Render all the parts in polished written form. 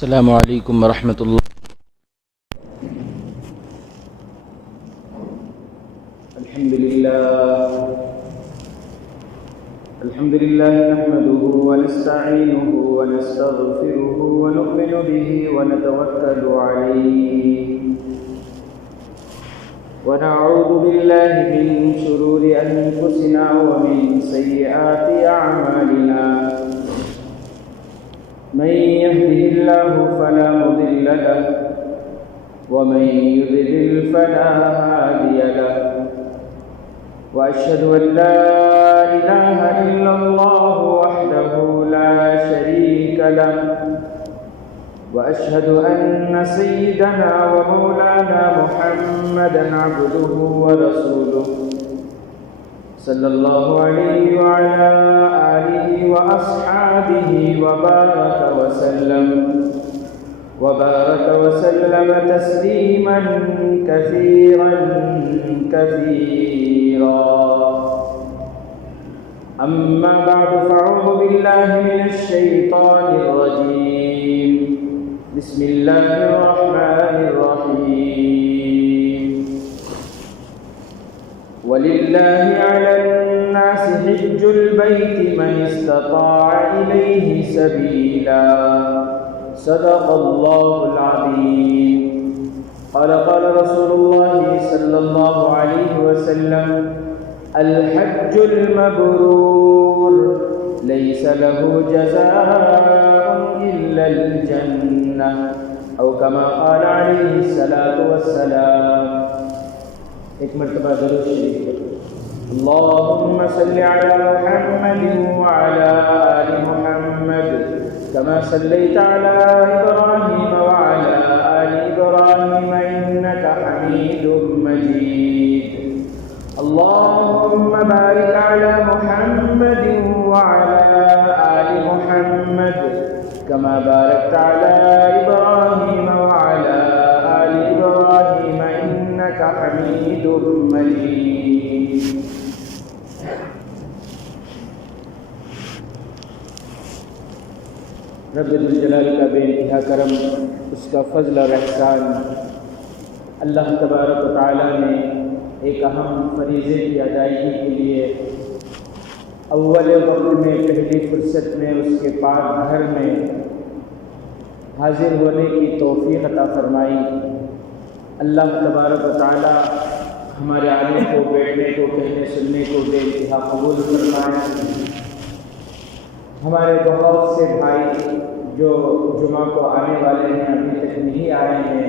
السلام علیکم ورحمۃ اللہ۔ الحمد لله نحمده ونستعينه ونستغفره ونؤمن به ونتوكل عليه ونعوذ بالله من شرور أنفسنا ومن سيئات أعمالنا، من يهده الله فلا مضل له ومن يضلل فلا هادي له، وأشهد أن لا إله إلا الله وحده لا شريك له، وأشهد أن سيدنا ومولانا محمدا عبده ورسوله صلى الله عليه وعلى آله وأصحابه وبارك وسلم تسليما كثيرا أما بعد، فأعوذ بالله من الشيطان الرجيم، بسم الله الرحمن الرحيم. ولله على الناس حج البيت من استطاع إليه سبيلا، صدق الله العظيم. قال رسول الله صلى الله عليه وسلم: الحج المبرور ليس له جزاء إلا الجنة، أو كما قال عليه الصلاة والسلام. ایک مرتبہ درود شریف: اللهم صل على محمد وعلى آل محمد كما صليت على إبراهيم وعلى آل إبراهيم إنك حميد مجيد. اللهم بارك على محمد وعلى آل محمد كما باركت على إبراهيم وعلى آل إبراهيم إنك حميد مجيد. رب ذوالجلال کا بے انتہا کرم، اس کا فضل اور احسان، اللہ تبارک و تعالیٰ نے ایک اہم فریضے کی ادائیگی کے لیے اول وقت میں پہلی فرصت میں اس کے پاک گھر میں حاضر ہونے کی توفیق عطا فرمائی. اللہ تبارک و تعالیٰ ہمارے آنے کو، بیٹھنے کو، کہنے سننے کو بے انتہا قبول فرمائے. ہمارے بہت سے بھائی جو جمعہ کو آنے والے ہیں ابھی تک نہیں آئے ہیں،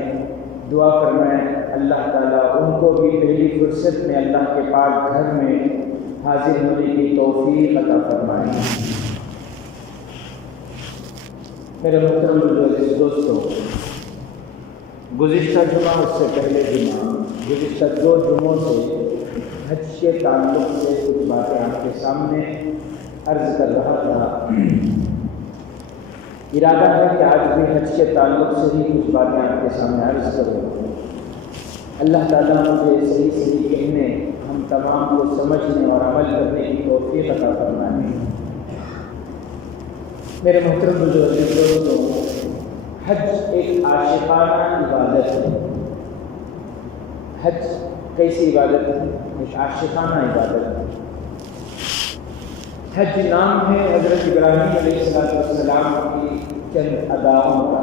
دعا فرمائیں اللہ تعالیٰ ان کو بھی پہلی فرصت میں اللہ کے پاک گھر میں حاضر ہونے کی توفیق عطا فرمائیں. میرے محترم دوستوں، گزشتہ جمعہ، اس سے پہلے جمعہ، گزشتہ 2 جمعوں سے حج کے تعلق سے کچھ باتیں آپ کے سامنے عرض کر رہا تھا. ارادہ ہے کہ آج بھی حج کے تعلق سے ہی کچھ باتیں آپ کے سامنے عرض کروں. اللہ تعالیٰ مجھے صحیح کہنے، ہم تمام کو سمجھنے اور عمل کرنے کی توفیق عطا فرمائے. میرے محترم دوستوں، حج ایک عاشقانہ عبادت ہے. حج کیسی عبادت ہے؟ ایک عاشقانہ عبادت ہے. حج نام ہے حضرت ابراہیم علیہ السلام کی چند اداؤں کا.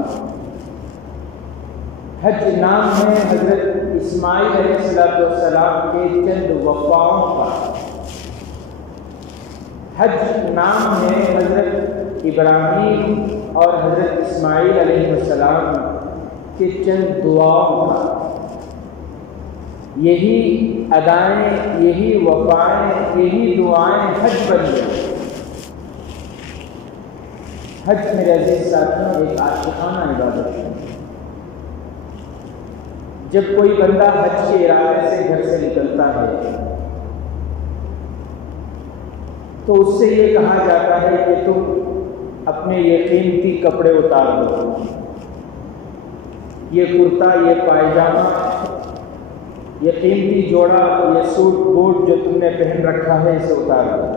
حج نام ہے حضرت اسماعیل علیہ السلام کے چند وفاؤں کا. حج نام ہے حضرت ابراہیم اور حضرت اسماعیل علیہ السلام کے چند دعاؤں کا. یہی ادائیں، یہی وفائیں، یہی دعائیں حج بن گئی. حج میرے عزیز ساتھیوں ایک عاشقانہ عبادت ہے. جب کوئی بندہ حج کے ارادے سے گھر سے نکلتا ہے تو اس سے یہ کہا جاتا ہے کہ تم اپنے یہ قیمتی کپڑے اتار دو، یہ کرتا، یہ پائجامہ، یہ قیمتی جوڑا، یہ سوٹ بوٹ جو تم نے پہن رکھا ہے اسے اتار دو،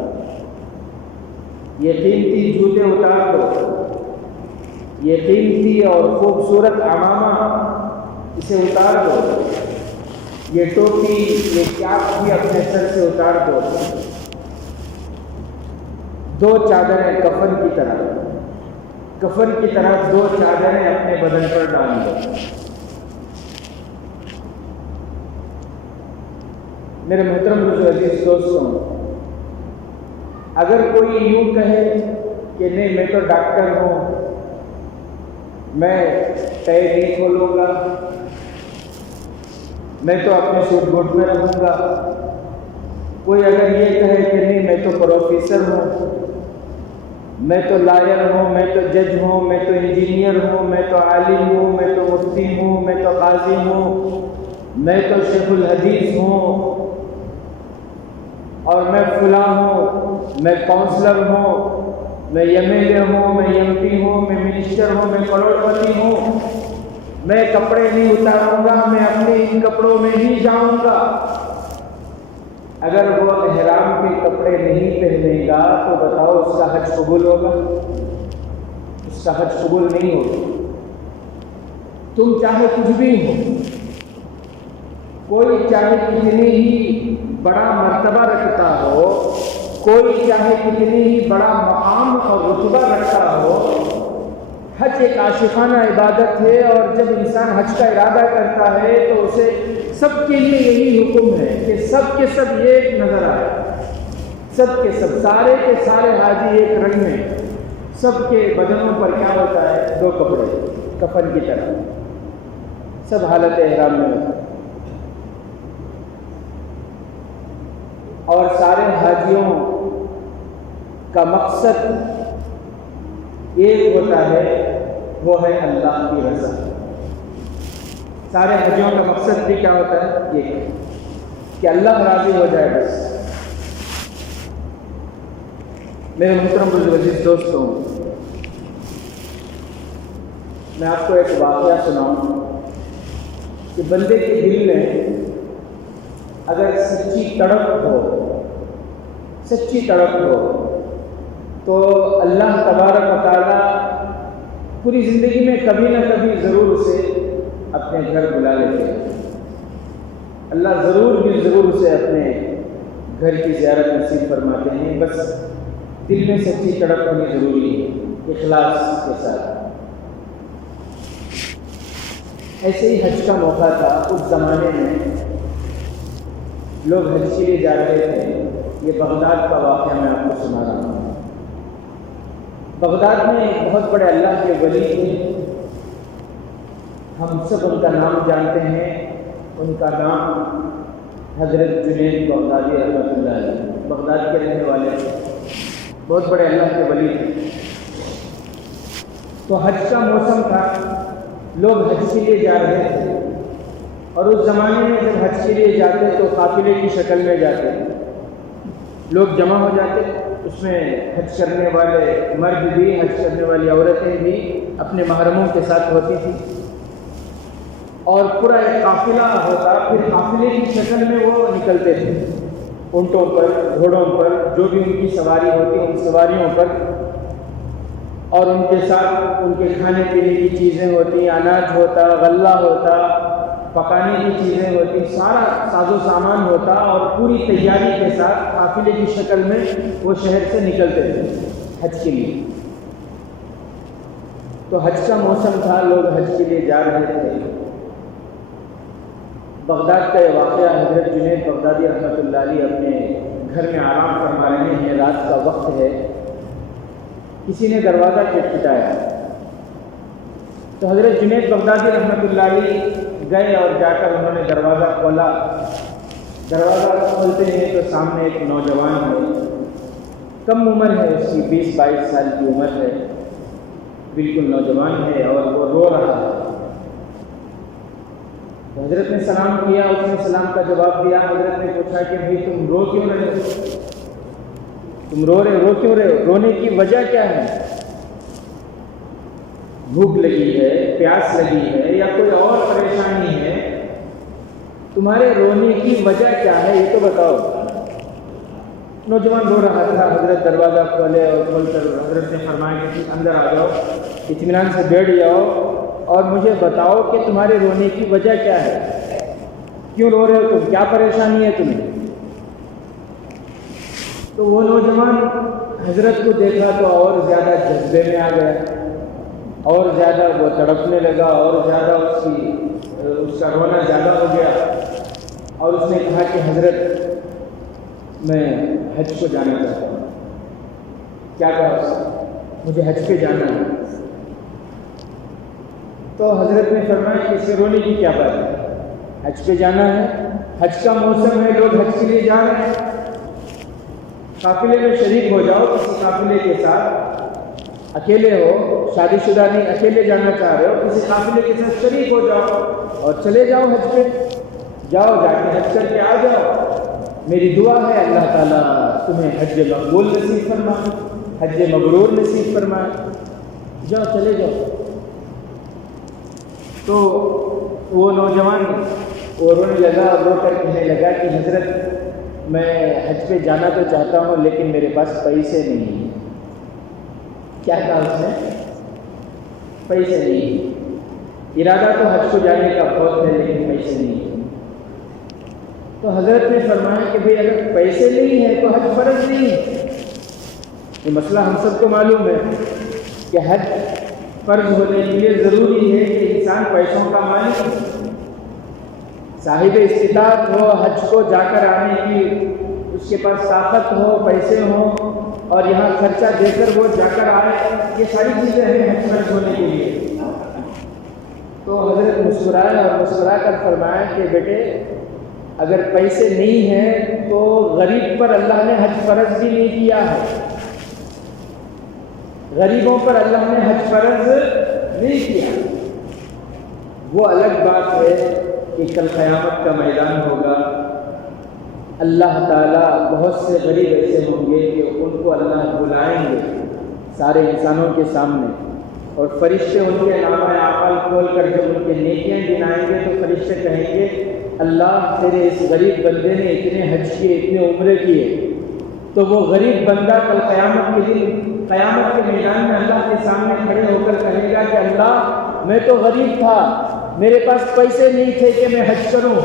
یہ قیمتی جوتے اتار دو، یہ قیمتی اور خوبصورت عمامہ اسے اتار دو، یہ ٹوپی، یہ کیپ بھی اپنے سر سے اتار دو، دو چادریں کفن کی طرح دو چادریں اپنے بدن پر ڈال دو۔ میرے محترم عزیز دوستوں، اگر کوئی یوں کہے کہ نہیں میں تو ڈاکٹر ہوں، میں ٹے نہیں کھولوں گا، میں تو اپنے سوٹ بوٹ میں رہوں گا، کوئی اگر یہ کہے کہ نہیں میں تو پروفیسر ہوں، میں تو لائر ہوں، میں تو جج ہوں، میں تو انجینئر ہوں، میں تو عالم ہوں، میں تو مفتی ہوں، میں تو قاضی ہوں، میں تو شیخ الحدیث ہوں، اور میں فلاں ہوں، میں کونسلر ہوں، میں ایم ایل اے ہوں، میں ایم پی ہوں، میں منسٹر ہوں، میں کروڑ پتی ہوں، میں کپڑے نہیں اتاروں گا، میں اپنے ان کپڑوں میں ہی جاؤں گا، اگر وہ احرام کے کپڑے نہیں پہنے گا تو بتاؤ اس کا حج قبول ہوگا؟ اس کا حج قبول نہیں ہوگا۔ تم چاہے کچھ بھی ہو، کوئی چاہے کتنی ہی بڑا مرتبہ رکھتا ہو، کوئی چاہے کتنی ہی بڑا مقام اور رتبہ رکھتا ہو، حج ایک عاشقانہ عبادت ہے، اور جب انسان حج کا ارادہ کرتا ہے تو اسے سب کے لیے یہی حکم ہے کہ سب کے سب ایک نظر آئے، سب کے سب، سارے کے سارے حاجی ایک رنگ میں، سب کے بدنوں پر کیا ہوتا ہے؟ دو کپڑے کفن کی طرح، سب حالت احرام میں ہوتا ہے، اور سارے حاجیوں کا مقصد ایک ہوتا ہے، وہ ہے اللہ کی رضا۔ سارے حجوں کا مقصد بھی کیا ہوتا ہے؟ یہ کہ اللہ راضی ہو جائے بس۔ میرے محترم عزیز دوستوں، میں آپ کو ایک واقعہ سناؤں کہ بندے کے دل میں اگر سچی تڑپ ہو تو اللہ تبارک و تعالیٰ پوری زندگی میں کبھی نہ کبھی ضرور اسے اپنے گھر بلا لیتے ہیں۔ اللہ ضرور اسے اپنے گھر کی زیارت نصیب فرماتے ہیں، بس دل میں سچی تڑپ ہونی ضروری ہے، اخلاص کے ساتھ۔ ایسے ہی حج کا موقع تھا، اس زمانے میں لوگ حج کے لیے جا رہے تھے۔ یہ بغداد کا واقعہ میں آپ کو سنا رہا ہوں۔ بغداد میں ایک بہت بڑے اللہ کے ولی تھے، ہم سب ان کا نام جانتے ہیں، ان کا نام حضرت جنید بغدادی رحمۃ اللہ علیہ، بغداد کے رہنے والے تھے، بہت بڑے اللہ کے ولی تھے۔ تو حج کا موسم تھا، لوگ حج کے لیے جا رہے تھے، اور اس زمانے میں جب حج کے لیے جاتے تو قافلے کی شکل میں جاتے، لوگ جمع ہو جاتے، اس میں حج کرنے والے مرد بھی، حج کرنے والی عورتیں بھی اپنے محرموں کے ساتھ ہوتی تھیں، اور پورا ایک قافلہ ہوتا، پھر قافلے کی شکل میں وہ نکلتے تھے، اونٹوں پر، گھوڑوں پر، جو بھی ان کی سواری ہوتی ان سواریوں پر، اور ان کے ساتھ ان کے کھانے پینے کی چیزیں ہوتی، اناج ہوتا، غلہ ہوتا، پکانے کی چیزیں ہوتی، سارا ساز و سامان ہوتا، اور پوری تیاری کے ساتھ قافلے کی شکل میں وہ شہر سے نکلتے تھے حج کے لیے۔ تو حج کا موسم تھا، لوگ حج کے لیے جا رہے تھے۔ بغداد کا یہ واقعہ، حضرت جنید بغدادی رحمۃ اللہ علیہ اپنے گھر میں آرام فرما رہے ہیں، رات کا وقت ہے، کسی نے دروازہ کھٹکھٹایا، تو حضرت جنید بغدادی رحمۃ اللہ علیہ گئے اور جا کر انہوں نے دروازہ کھولا۔ دروازہ کھولتے ہیں تو سامنے ایک نوجوان ہے، کم عمر ہے اس کی، 20-22 سال کی عمر ہے، بالکل نوجوان ہے، اور وہ رو رہا ہے۔ حضرت نے سلام کیا، اس نے سلام کا جواب دیا۔ حضرت نے پوچھا کہ بھائی تم رو کیوں رہے ہو؟ تم رو کیوں رہے ہو؟ رونے کی وجہ کیا ہے؟ بھوک لگی ہے، پیاس لگی ہے، یا کوئی اور پریشانی ہے؟ تمہارے رونے کی وجہ کیا ہے یہ تو بتاؤ۔ نوجوان رو رہا تھا، حضرت دروازہ کھولے اور کھول کر حضرت نے فرمایا کہ اندر آ جاؤ، اطمینان سے بیٹھ جاؤ اور مجھے بتاؤ کہ تمہارے رونے کی وجہ کیا ہے، کیوں رو رہے ہو تم، کیا پریشانی ہے تمہیں؟ تو وہ نوجوان حضرت کو دیکھا تو اور زیادہ جذبے میں آ گیا، اور زیادہ وہ تڑپنے لگا، اور زیادہ اس کا رونا زیادہ ہو گیا، اور اس نے کہا کہ حضرت میں حج کو جانا چاہتا ہوں۔ کیا کہا اس نے؟ مجھے حج پہ جانا ہے۔ تو حضرت نے فرمایا کہ اس سے رونے کی کیا بات ہے، حج پہ جانا ہے، حج کا موسم ہے، لوگ حج کے لیے جا رہے ہیں، قافلے میں شریک ہو جاؤ کسی قافلے کے ساتھ، اکیلے ہو، شادی شدہ نہیں، اکیلے جانا چاہ رہے ہو، کسی قافلے کے ساتھ شریک ہو جاؤ اور چلے جاؤ حج پہ، جاؤ جا کے حج کر کے آ جاؤ۔ میری دعا ہے اللہ تعالیٰ تمہیں حج مقبول نصیب فرمائے، حج مبرور نصیب فرمائے، جاؤ چلے جاؤ۔ تو وہ نوجوان وہ رونے لگا اور رو کر کہنے لگا کہ حضرت میں حج پہ جانا تو چاہتا ہوں لیکن میرے پاس پیسے نہیں ہیں۔ کیا کہا اس نے؟ پیسے نہیں ہیں، ارادہ تو حج کو جانے کا بہت ہے لیکن پیسے نہیں ہیں۔ تو حضرت نے فرمایا کہ بھئی اگر پیسے نہیں ہیں تو حج فرض نہیں ہے۔ یہ مسئلہ ہم سب کو معلوم ہے کہ حج فرض ہونے کے لیے ضروری ہے کہ انسان پیسوں کا مالک ہو، صاحب استطاعت ہو، حج کو جا کر آنے کی اس کے پاس طاقت ہو، پیسے ہوں، اور یہاں خرچہ دے کر وہ جا کر آئے، یہ ساری چیزیں ہیں حج فرض ہونے کے لیے۔ تو حضرت مسکرائے اور مسکرا کر فرمایا کہ بیٹے اگر پیسے نہیں ہیں تو غریب پر اللہ نے حج فرض بھی نہیں کیا ہے، غریبوں پر اللہ نے حج فرض نہیں کیا۔ وہ الگ بات ہے کہ کل قیامت کا میدان ہوگا، اللہ تعالیٰ بہت سے غریب ایسے ہوں گے کہ ان کو اللہ بلائیں گے سارے انسانوں کے سامنے، اور فرشتے ان کے نامہ اعمال کھول کر جب ان کے نیکیاں گنائیں گے تو فرشتے کہیں گے اللہ تیرے اس غریب بندے نے اتنے حج کیے، اتنے عمرے کیے۔ تو وہ غریب بندہ کل قیامت کے دن، قیامت کے میدان میں اللہ کے سامنے کھڑے ہو کر کہے گا کہ اللہ میں تو غریب تھا، میرے پاس پیسے نہیں تھے کہ میں حج کروں،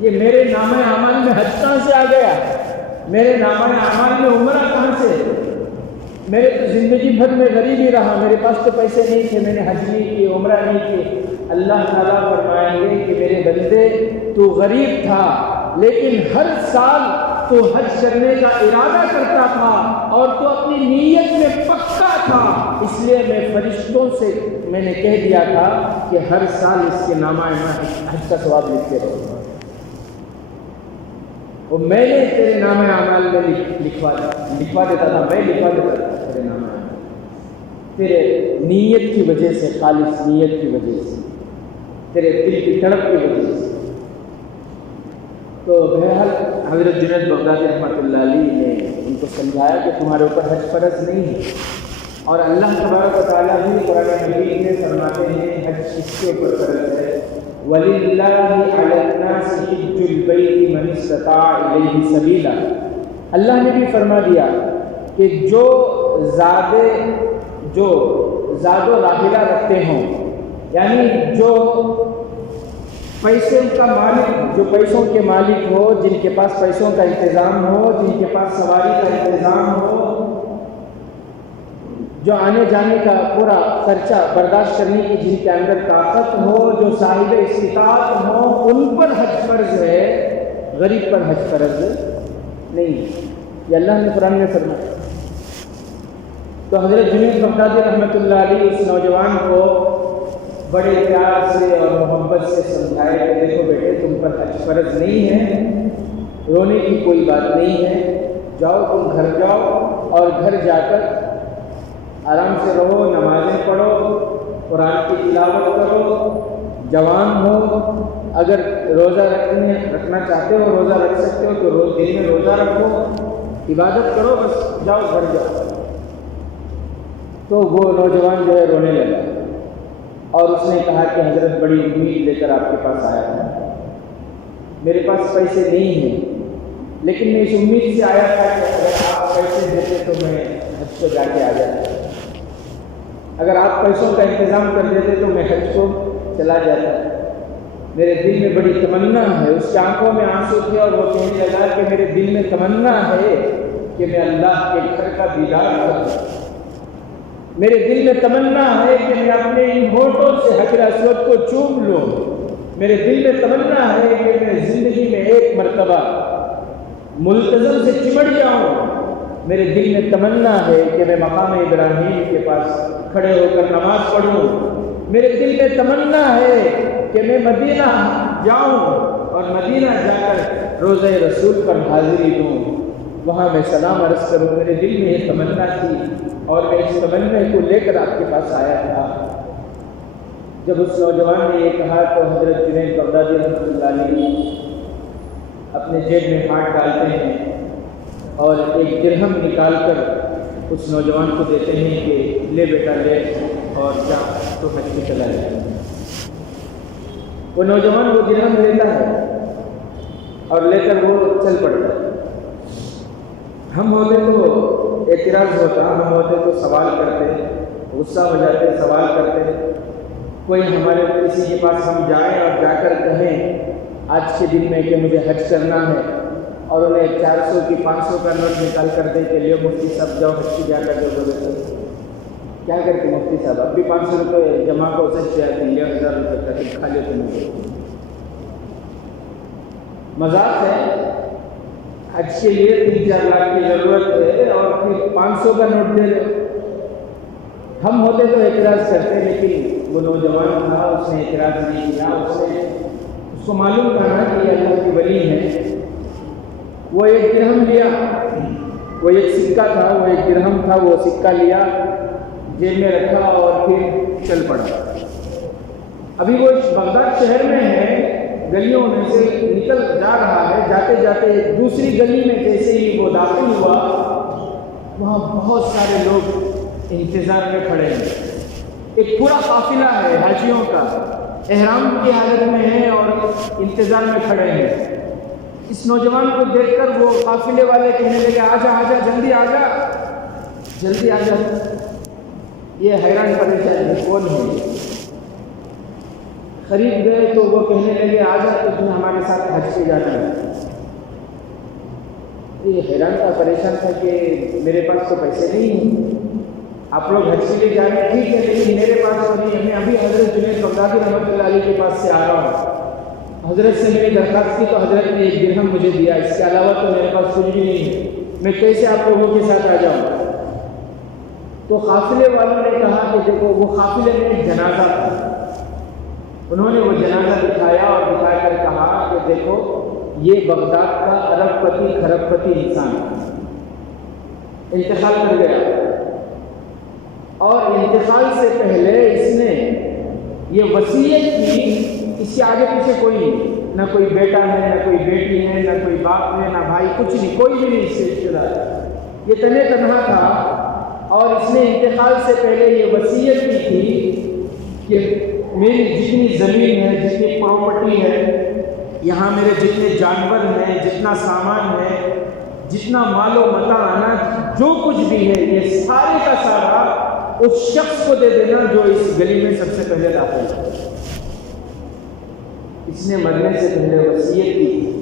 یہ میرے نامہ اعمال میں حج کہاں سے آ گیا، میرے نامہ اعمال میں عمرہ کہاں سے، میرے تو زندگی بھر میں غریب ہی رہا، میرے پاس تو پیسے نہیں تھے، میں نے حج نہیں کی، عمرہ نہیں کی۔ اللہ تعالیٰ فرمائیں گے کہ میرے بندے تو غریب تھا لیکن ہر سال تو حج کرنے کا ارادہ کرتا تھا اور تو اپنی نیت میں پکا تھا، اس لیے میں فرشتوں سے میں نے کہہ دیا تھا کہ ہر سال اس کے نامہ حج کا ثواب لکھتے رہو، اور میں نے تیرے نامہ اعمال میں لکھوا دیتا تھا، میں لکھوا دیتا تھا تیرے نامہ اعمال، تیرے نیت کی وجہ سے، خالص نیت کی وجہ سے، تیرے دل کی تڑپ کی وجہ سے۔ تو بہرحال حضرت جنید بغدادی رحمۃ اللہ علیہ نے ان کو سمجھایا کہ تمہارے اوپر حج فرض نہیں ہے، اور اللہ تبارک و تعالیٰ بھی قرآن مجید میں فرماتے ہیں حج اس کے اوپر فرض ہے، وَلِلَّهِ عَلَى النَّاسِ حِجُّ الْبَيْتِ مَنِ اسْتَطَاعَ إِلَيْهِ سَبِيلًا۔ اللہ نے بھی فرما دیا کہ جو زاد و راحلہ رکھتے ہوں، یعنی جو پیسے کا مالک، جو پیسوں کے مالک ہو، جن کے پاس پیسوں کا انتظام ہو، جن کے پاس سواری کا انتظام ہو، جو آنے جانے کا پورا خرچہ برداشت کرنے کی جن کے اندر طاقت ہو، جو صاحب استطاعت ہو، ان پر حج فرض ہے، غریب پر حج فرض نہیں ہے، یہ اللہ نے قرآن میں فرمایا۔ تو حضرت جنید بغدادی رحمۃ اللہ علیہ اس نوجوان کو بڑے پیار سے اور محبت سے سمجھائے کہ دیکھو بیٹے تم پر حج فرض نہیں ہے، رونے کی کوئی بات نہیں ہے، جاؤ تم گھر جاؤ اور گھر جا کر آرام سے رہو، نمازیں پڑھو، قرآن کی تلاوت کرو، جوان ہو، اگر روزہ رکھنا چاہتے ہو، روزہ رکھ سکتے ہو تو دن میں روزہ رکھو، عبادت کرو، بس جاؤ گھر جاؤ۔ تو وہ نوجوان جو ہے رونے لگا اور اس نے کہا کہ حضرت بڑی امید لے کر آپ کے پاس آیا تھا، میرے پاس پیسے نہیں ہیں لیکن میں اس امید سے آیا تھا کہ اگر آپ پیسے دیتے تو میں حج کو جا کے آ جاتا، اگر آپ پیسوں کا انتظام کر دیتے تو میں حج کو چلا جاتا۔ میرے دل میں بڑی تمنا ہے، اس کی آنکھوں میں آنسو تھے اور وہ کہنے لگا کہ میرے دل میں تمنا ہے کہ میں اللہ کے گھر کا دیدار کروں، میرے دل میں تمنا ہے کہ میں اپنے ان ہونٹوں سے حجر اسود کو چوم لوں، میرے دل میں تمنا ہے کہ میں زندگی میں ایک مرتبہ ملتزم سے چمٹ جاؤں، میرے دل میں تمنا ہے کہ میں مقام ابراہیم کے پاس کھڑے ہو کر نماز پڑھوں، میرے دل میں تمنا ہے کہ میں مدینہ جاؤں اور مدینہ جا کر روضہ رسول پر حاضری دوں، وہاں میں سلام عرض کروں۔ میرے دل میں یہ تمنا تھی اور میں اس تمنا کو لے کر آپ کے پاس آیا تھا۔ جب اس نوجوان نے یہ کہا تو حضرت جنید بغدادی رحمۃ اللہ علیہ اپنے جیب میں ہاتھ ڈالتے ہیں اور ایک درہم نکال کر اس نوجوان کو دیتے ہیں کہ لے بیٹا لے اور جا تو حج میں چلا جائے۔ وہ نوجوان وہ درہم لیتا ہے اور لے کر وہ چل پڑتا ہے۔ ہم ہوتے تو اعتراض ہوتا، ہم ہوتے تو سوال کرتے، غصہ ہو جاتے، سوال کرتے، کوئی ہمارے کسی کے پاس ہم جائیں اور جا کر کہیں آج کے دن میں کہ مجھے حج کرنا ہے اور انہیں 400 کی 500 کا نوٹ نکال کر دے کہ لیو مفتی صاحب جاؤ حج کی جا کر جو بولے کیا کرتے مفتی صاحب اب بھی 500 روپئے جمع کو سچ جاتے ہیں، 1000 روپئے کا کھا لیتے مجھے۔ مذاق ہے، حج کے لیے 3-4 لاکھ کی ضرورت ہے اور پھر 500 کا نوٹ دے دو۔ ہم ہوتے تو اعتراض کرتے، لیکن وہ نوجوان تھا، اس نے اعتراض نہیں کیا، اس کو معلوم تھا کہ اللہ کی ولی ہے۔ وہ ایک درہم لیا، وہ ایک سکہ تھا، وہ ایک درہم تھا، وہ سکہ لیا، جیب میں رکھا اور پھر چل پڑا۔ ابھی وہ بغداد شہر میں ہے، گلیوں میں سے نکل جا رہا ہے، جاتے جاتے ایک دوسری گلی میں جیسے ہی وہ داخل ہوا، وہاں بہت سارے لوگ انتظار میں کھڑے ہیں، ایک پورا قافلہ ہے حاجیوں کا، احرام کی حالت میں ہے اور انتظار میں کھڑے ہیں۔ اس نوجوان کو دیکھ کر وہ قافلے والے کہنے لگے آجا آجا جلدی آجا جلدی آجا۔ یہ حیران پریشان ہے، کون ہے؟ قریب گئے تو وہ کہنے لگے آجا تو تمہیں ہمارے ساتھ حج پہ جانا ہے۔ یہ حیران تھا، پریشان تھا کہ میرے پاس تو پیسے نہیں ہیں، آپ لوگ حج کے لیے جا رہے ہیں ٹھیک ہے، لیکن میرے پاس تو نہیں ہے، میں ابھی حضرت جنید بغدادی رحمۃ اللہ علیہ کے پاس سے آ رہا ہوں، حضرت سے میں نے درخواست کی تو حضرت نے ایک درہم مجھے دیا، اس کے علاوہ تو میرے پاس کچھ بھی نہیں ہے، میں کیسے آپ لوگوں کے ساتھ آ جاؤں؟ تو قافلے والوں نے کہا کہ دیکھو، وہ قافلے میں ایک جنازہ تھا، انہوں نے وہ جنازہ دکھایا اور دکھا کر کہا کہ دیکھو یہ بغداد کا ارب پتی کھرب پتی انسان انتقال کر گیا، اور انتقال سے پہلے اس نے یہ وصیت کی، اس کے آگے پیچھے کوئی نہیں، نہ کوئی بیٹا ہے، نہ کوئی بیٹی ہے، نہ کوئی باپ ہے، نہ بھائی، کچھ نہیں، کوئی بھی نہیں اس سے رشتہ دار، یہ تنے تنہا تھا، اور اس نے انتقال سے پہلے یہ وصیت کی تھی کہ میری جتنی زمین ہے، جتنی پراپرٹی ہے، یہاں میرے جتنے جانور ہیں، جتنا سامان ہے، جتنا مال و متاع اناج جو کچھ بھی ہے، یہ سارے کا سارا اس شخص کو دے دینا جو اس گلی میں سب سے پہلے داخل ہے۔ اس نے مرنے سے پہلے وصیت کی،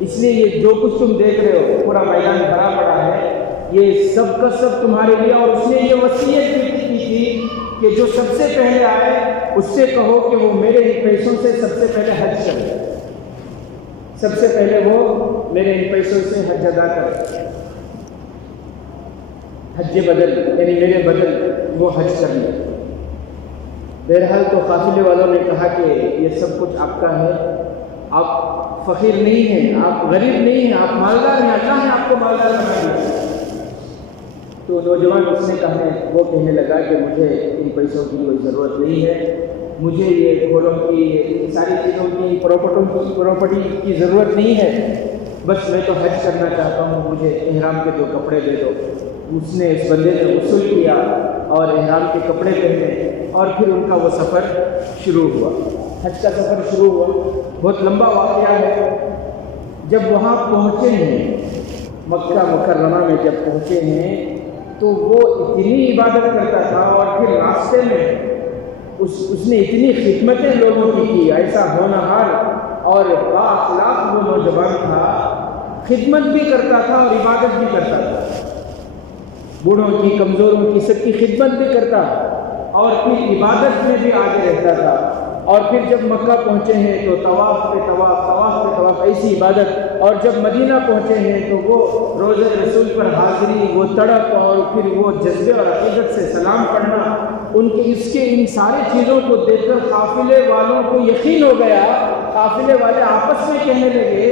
اس لیے یہ جو کچھ تم دیکھ رہے ہو پورا میدان بھرا پڑا ہے، یہ سب کا سب تمہارے لیے، اور اس نے یہ وصیت بھی کی تھی کہ جو سب سے پہلے آئے اس سے کہو کہ وہ میرے ان پیسوں سے سب سے پہلے حج کرے، سب سے پہلے وہ میرے ان پیسوں سے حج ادا کرے، حج بدل یعنی میرے بدل وہ حج کر لے۔ بہرحال تو قافلے والوں نے کہا کہ یہ سب کچھ آپ کا ہے، آپ فقیر نہیں ہیں، آپ غریب نہیں ہیں، آپ مالدار ہیں، اللہ نے آپ کو مالدار بنا دیا۔ تو نوجوان اس نے کہا، وہ کہنے لگا کہ مجھے ان پیسوں کی کوئی ضرورت نہیں ہے، مجھے یہ گھوڑوں کی ساری چیزوں کی پراپرٹی کی ضرورت نہیں ہے، بس میں تو حج کرنا چاہتا ہوں، مجھے احرام کے 2 کپڑے دے دو۔ اس نے اس بندے نے غسل کیا اور احرام کے کپڑے پہنے، اور پھر ان کا وہ سفر شروع ہوا، حج کا سفر شروع ہوا۔ بہت لمبا واقعہ ہے، جب وہاں پہنچے ہیں مکہ مکرمہ میں جب پہنچے ہیں تو وہ اتنی عبادت کرتا تھا، اور پھر راستے میں اس نے اتنی خدمتیں لوگوں کی ایسا ہونہار اور بااخلاق وہ نوجوان تھا، خدمت بھی کرتا تھا اور عبادت بھی کرتا تھا، بوڑھوں کی کمزوروں کی سب کی خدمت بھی کرتا اور پھر عبادت میں بھی آگے رہتا تھا۔ اور پھر جب مکہ پہنچے ہیں تو طواف پہ طواف، طواف پہ طواف، ایسی عبادت، اور جب مدینہ پہنچے ہیں تو وہ روزہ رسول پر حاضری، وہ تڑپ اور پھر وہ جذبے اور عقیدت سے سلام پڑھنا، ان ساری چیزوں کو دیکھ کر قافلے والوں کو یقین ہو گیا۔ قافلے والے آپس میں کہنے لگے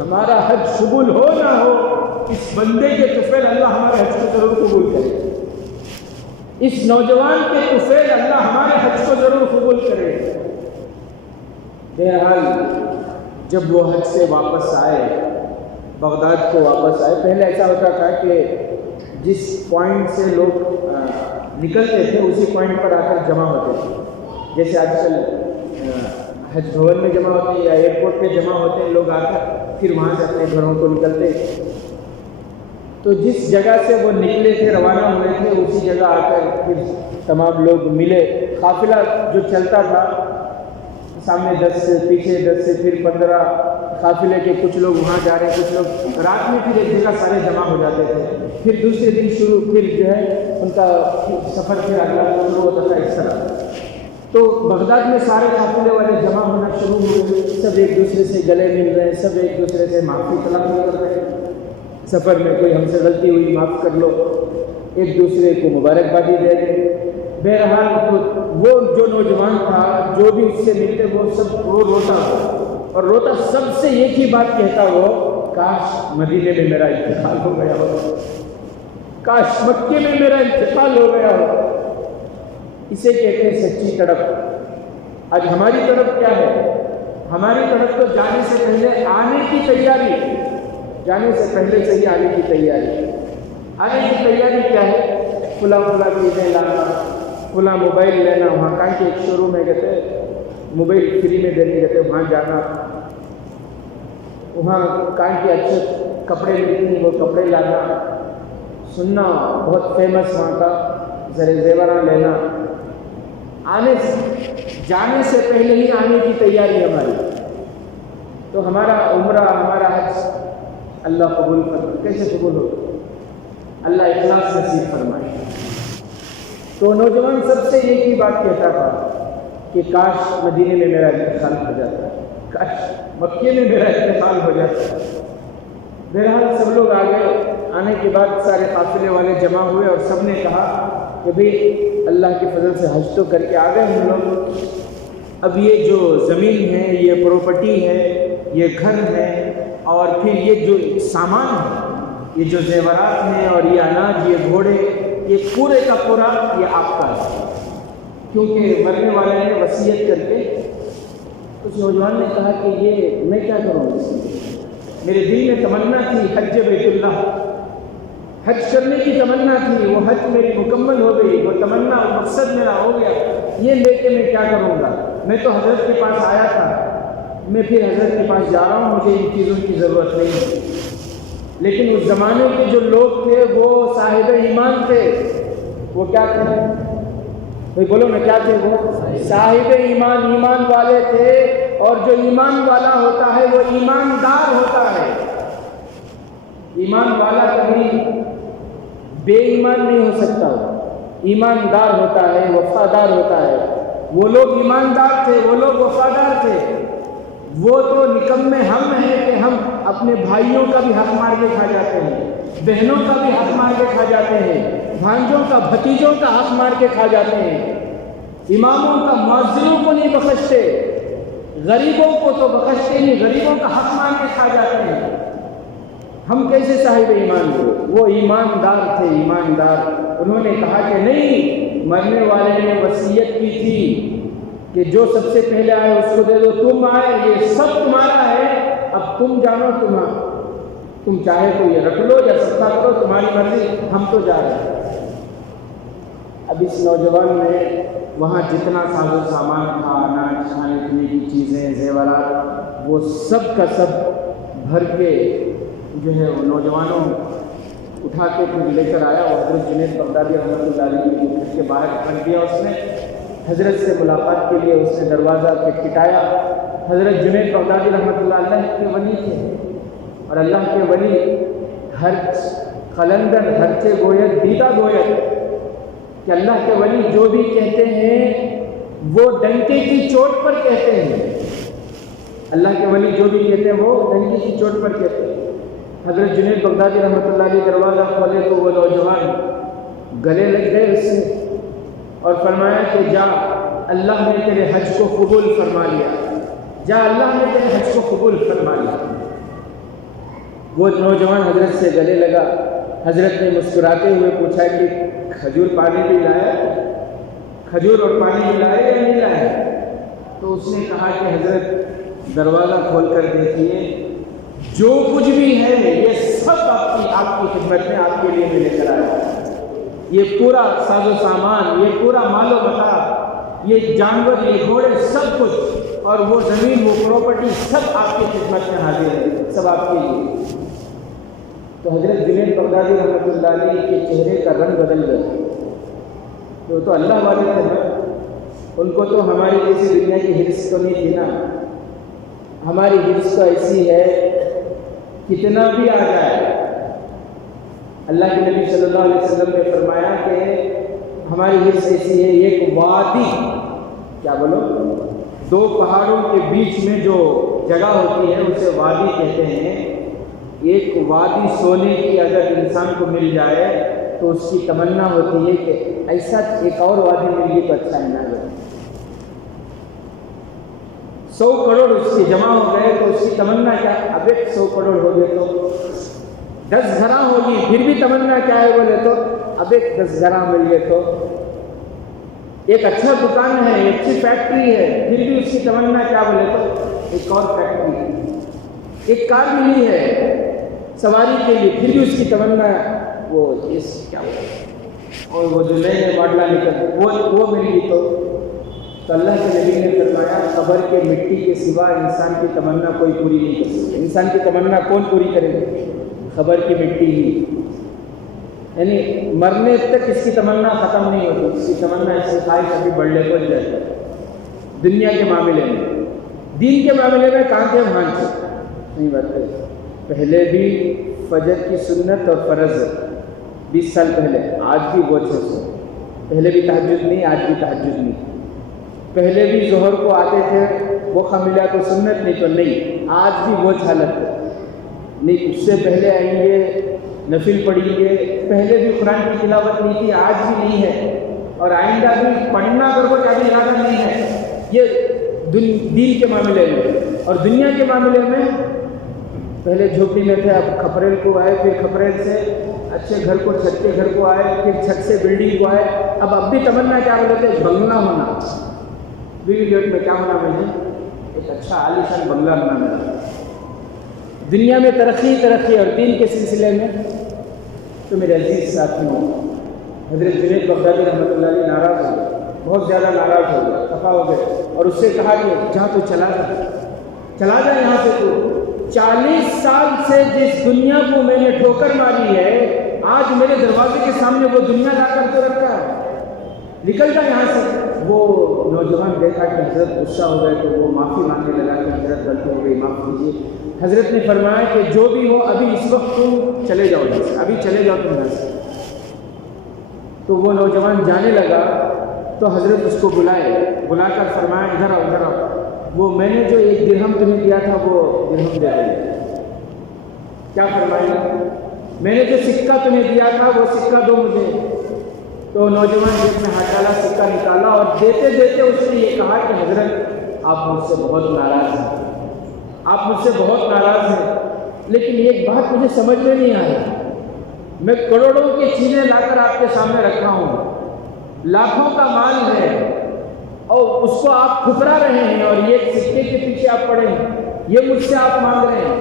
ہمارا حج قبول ہو نہ ہو، اس بندے کے طفیل اللہ ہمارے حج کو ضرور قبول کرے، اس نوجوان کے طفیل اللہ ہمارے حج کو ضرور قبول کرے۔ بہرحال جب وہ حج سے واپس آئے، بغداد کو واپس آئے، پہلے ایسا ہوتا تھا کہ جس پوائنٹ سے لوگ نکلتے تھے اسی پوائنٹ پر آ کر جمع ہوتے تھے، جیسے آج کل حج بھون میں جمع ہوتے ہیں یا ایئرپورٹ پہ جمع ہوتے ہیں لوگ آ کر، پھر وہاں سے اپنے گھروں کو نکلتے۔ تو جس جگہ سے وہ نکلے تھے، روانہ ہوئے تھے، اسی جگہ آ کر پھر تمام لوگ ملے۔ قافلہ جو چلتا تھا، سامنے 10 سے پیچھے 10 سے پھر 15 قافلے کے کچھ لوگ وہاں جا رہے ہیں، کچھ لوگ رات میں پھر ایک جگہ سارے جمع ہو جاتے تھے، پھر دوسرے دن پھر جو ہے ان کا سفر پھر اگلا شروع ہوتا تھا اس طرح۔ تو بغداد میں سارے قافلے والے جمع ہونا شروع ہوئے، سب ایک دوسرے سے گلے مل رہے ہیں، سب ایک دوسرے سے معافی طلب کر رہے ہیں، سفر میں کوئی ہم سے غلطی ہوئی معاف کر لو، ایک دوسرے کو مبارکبادی دے رہے۔ بہرحال وہ جو نوجوان تھا، جو بھی اس سے ملتے وہ روتا، اور روتا سب سے ایک ہی بات کہتا، وہ کاش مدینے میں میرا انتقال ہو گیا ہو، کاش مکے میں میرا انتقال ہو گیا ہو۔ اسے کہتے ہیں سچی تڑپ۔ آج ہماری طرف کیا ہے؟ ہماری طرف تو جانے سے پہلے آنے کی تیاری، جانے سے پہلے سے ہی آنے کی تیاری۔ آنے کی تیاری کیا ہے؟ فلاں چیزیں لانا، فلاں موبائل لینا، وہاں کہیں کہ ایک شو روم میں گئے موبائل فری میں دینے گئے وہاں جانا، وہاں کہیں کہ اچھے کپڑے ملتے ہیں وہ کپڑے لانا، سننا بہت فیمس وہاں کا زیورات لینا۔ جانے سے پہلے ہی آنے کی تیاری ہماری۔ تو ہمارا عمرہ، ہمارا حج اللہ قبول فرمائے۔ کیسے قبول ہو؟ اللہ اخلاص نصیب فرمائے۔ تو نوجوان سب سے ایک ہی بات کہتا تھا کہ کاش مدینے میں میرا انتقال ہو جاتا ہے، کاش مکے میں میرا انتقال ہو جاتا ہے۔ بہرحال سب لوگ آگے، آنے کے بعد سارے قافلے والے جمع ہوئے اور سب نے کہا کہ بھئی اللہ کے فضل سے حج تو کر کے آ گئے ہم لوگ، اب یہ جو زمین ہے، یہ پراپرٹی ہے، یہ گھر ہے، اور پھر یہ جو سامان ہے، یہ جو زیورات ہیں اور یہ اناج، یہ گھوڑے، یہ پورے کا پورا یہ آپ کا ہے، کیونکہ مرنے والے نے وصیت کر کے۔ اس نوجوان نے کہا کہ یہ میں کیا کروں، میرے دل میں تمنا تھی حج بیت اللہ، حج کرنے کی تمنا تھی، وہ حج میری مکمل ہو گئی، وہ تمنا اور مقصد میرا ہو گیا، یہ لے کے میں کیا کروں گا؟ میں تو حضرت کے پاس آیا تھا، میں پھر حضرت کے پاس جا رہا ہوں، مجھے ان چیزوں کی ضرورت نہیں ہے۔ لیکن اس زمانے کے جو لوگ تھے وہ صاحب ایمان تھے، وہ کیا تھے؟ بھائی بولو نا کیا تھے؟ وہ صاحب ایمان، ایمان والے تھے، اور جو ایمان والا ہوتا ہے وہ ایماندار ہوتا ہے۔ ایمان والا کبھی بے ایمان نہیں ہو سکتا، ایماندار ہوتا ہے، وفادار ہوتا ہے۔ وہ لوگ ایماندار تھے، وہ لوگ وفادار تھے۔ وہ تو نکمے ہم ہیں کہ ہم اپنے بھائیوں کا بھی حق مار کے کھا جاتے ہیں، بہنوں کا بھی حق مار کے کھا جاتے ہیں، بھانجوں کا، بھتیجوں کا حق مار کے کھا جاتے ہیں، اماموں کا، مؤذنوں کو نہیں بخشتے، غریبوں کو تو بخشتے نہیں، غریبوں کا حق مار کے کھا جاتے ہیں۔ ہم کیسے صاحب ایمان ہوئے؟ وہ ایماندار تھے، ایماندار۔ انہوں نے کہا کہ نہیں، مرنے والے نے وصیت کی تھی کہ جو سب سے پہلے آئے اس کو دے دو، تم آئے، یہ سب تمہارا ہے، اب تم جانو، تم چاہے تو یہ رکھ لو یا صدقہ کرو، تمہاری مرضی، ہم تو جا رہے ہیں۔ اب اس نوجوان نے وہاں جتنا ساز و سامان تھا، اناج، کھانے پینے کی چیزیں، زیورات، وہ سب کا سب بھر کے جو ہے وہ نوجوانوں اٹھا کے پھر لے کر آیا اور حضرت جنید بغدادی رحمۃ اللہ علیہ کے گھر کے باہر رکھ دیا اس نے. حضرت سے ملاقات کے لیے اس نے دروازہ کھٹکھٹایا. حضرت جنید بغدادی رحمۃ اللہ علیہ کے ولی تھے اور اللہ کے ولی ہر قلندر ہرچے گوید دیدہ گوید کہ اللہ کے ولی جو بھی کہتے ہیں وہ ڈنکے کی چوٹ پر کہتے ہیں. اللہ کے ولی جو بھی کہتے ہیں وہ ڈنکے کی چوٹ پر کہتے ہیں. حضرت جنید بغدادی رحمۃ اللہ علیہ دروازہ کھولے تو وہ نوجوان گلے لگ گئے اس سے اور فرمایا کہ جا اللہ نے تیرے حج کو قبول فرما لیا, جا اللہ نے تیرے حج کو قبول فرما لیا. وہ نوجوان حضرت سے گلے لگا. حضرت نے مسکراتے ہوئے پوچھا کہ کھجور پانی بھی لایا, کھجور اور پانی بھی لائے یا نہیں لائے؟ تو اس نے کہا کہ حضرت دروازہ کھول کر دیکھیے, جو کچھ بھی ہے یہ سب آپ کی خدمت میں آپ کے لیے میں لے کر آیا. یہ پورا ساز و سامان, یہ پورا مال و متاع, یہ جانور, یہ گھوڑے, سب کچھ اور وہ زمین, وہ پراپرٹی سب آپ کی خدمت میں حاضر ہے, سب آپ کے لیے. تو حضرت جنید بغدادی رحمۃ اللہ علیہ کے چہرے کا رنگ بدل گیا. تو اللہ والے تھے نا, ان کو تو ہماری جیسی دنیا کی حرص تو نہیں تھی نا. ہماری حرص تو ایسی ہے کتنا بھی آ جائے. اللہ کے نبی صلی اللہ علیہ وسلم نے فرمایا کہ ہماری حرص ایسی ہے, ایک وادی, کیا بولو, دو پہاڑوں کے بیچ میں جو جگہ ہوتی ہے اسے وادی کہتے ہیں. ایک وادی سونے کی اگر انسان کو مل جائے تو اس کی تمنا ہوتی ہے کہ ایسا ایک اور وادی مل گئی تو اچھا ہے نا. 100 کروڑ اس کے جمع ہو گئے تو اس کی تمنا کیا, اب ایک 100 کروڑ ہو گئے تو 10 گھراں ہوگی, پھر بھی تمنا کیا ہے بولے تو اب ایک 10 گھراں مل گئے تو. ایک اچھا دکان ہے, ایک اچھی فیکٹری ہے, پھر بھی اس کی تمنا کیا بولے تو ایک اور فیکٹری ہے. ایک کار ملی ہے سواری کے لیے, پھر بھی اس کی تمنا وہ اس کیا ہو, اور وہ جو نئے ماڈلہ نکل وہ مل گئی تو اللہ کے نبی نے فرمایا قبر کے مٹی کے سوا انسان کی تمنا کوئی پوری نہیں کر سکتی. انسان کی تمنا کون پوری کرے گا؟ قبر کی مٹی ہی. یعنی مرنے تک اس کی تمنا ختم نہیں ہوتی. اس کی تمنا ایسے خواہش ابھی بڑھنے کو جاتا ہے. دنیا کے معاملے میں, دین کے معاملے میں کہاں کے مانچ نہیں بتائے. پہلے بھی فجر کی سنت اور فرض 20 سال پہلے, آج بھی وہ 600. پہلے بھی تہجد نہیں, آج بھی تہجد نہیں. پہلے بھی ظہر کو آتے تھے وہ ملا تو سنت, نہیں تو نہیں. آج بھی وہ حالت ہے نہیں. اس سے پہلے آئیں گے نفل پڑھیں گے. پہلے بھی قرآن کی تلاوت نہیں تھی, آج بھی نہیں ہے, اور آئندہ بھی پڑھنا اگر کوئی ابھی ارادہ نہیں ہے. یہ دین کے معاملے میں. اور دنیا کے معاملے میں پہلے جھوپڑی میں تھے, اب کھپریل کو آئے, پھر کھپریل سے اچھے گھر کو, چھت کے گھر کو آئے, پھر چھت سے بلڈنگ کو آئے. اب بھی تمنا کیا بولتے ہیں, بنگلہ ہونا. بیوی ڈیٹ میں کیا ہونا مجھے, ایک اچھا عالیشان بنگلہ ہونا میرا. دنیا میں ترقی اور دین کے سلسلے میں تو میرے عزیز ساتھیوں, حضرت جنید بغدادی رحمۃ اللہ علیہ ناراض ہو گئے, بہت زیادہ ناراض ہو گئے, خفا ہو گئے, اور اس سے کہا کہ جہاں تو چلا جا یہاں سے. تو 40 سال سے جس دنیا کو میں نے ٹھوکر ماری ہے, آج میرے دروازے کے سامنے وہ دنیا لا کر تو رکھا ہے, نکل جا یہاں سے. وہ نوجوان دیکھا کہ حضرت غصہ ہو گئے تو وہ معافی مانگنے لگا کہ حضرت غلطی ہو گئی, معاف کیجیے. حضرت نے فرمایا کہ جو بھی ہو ابھی اس وقت تم چلے جاؤ, ابھی چلے جاؤ تم یہاں سے. تو وہ نوجوان جانے لگا تو حضرت اس کو بلا کر فرمایا ادھر آؤ. وہ میں نے جو 1 درہم تمہیں دیا تھا وہ درہم دے دو. کیا فرمایا, میں نے جو سکہ تمہیں دیا تھا وہ سکہ دو مجھے. تو نوجوان جس میں ہاتھ ڈالا, سکہ نکالا, اور دیتے دیتے اس نے یہ کہا کہ حضرت آپ مجھ سے بہت ناراض ہیں, لیکن ایک بات مجھے سمجھ میں نہیں آئی. میں کروڑوں کی چیزیں لا کر آپ کے سامنے رکھا ہوں, لاکھوں کا مال ہے, اور اس کو آپ ٹھکرا رہے ہیں, اور یہ سکے کے پیچھے آپ پڑے ہیں, یہ مجھ سے آپ مانگ رہے ہیں.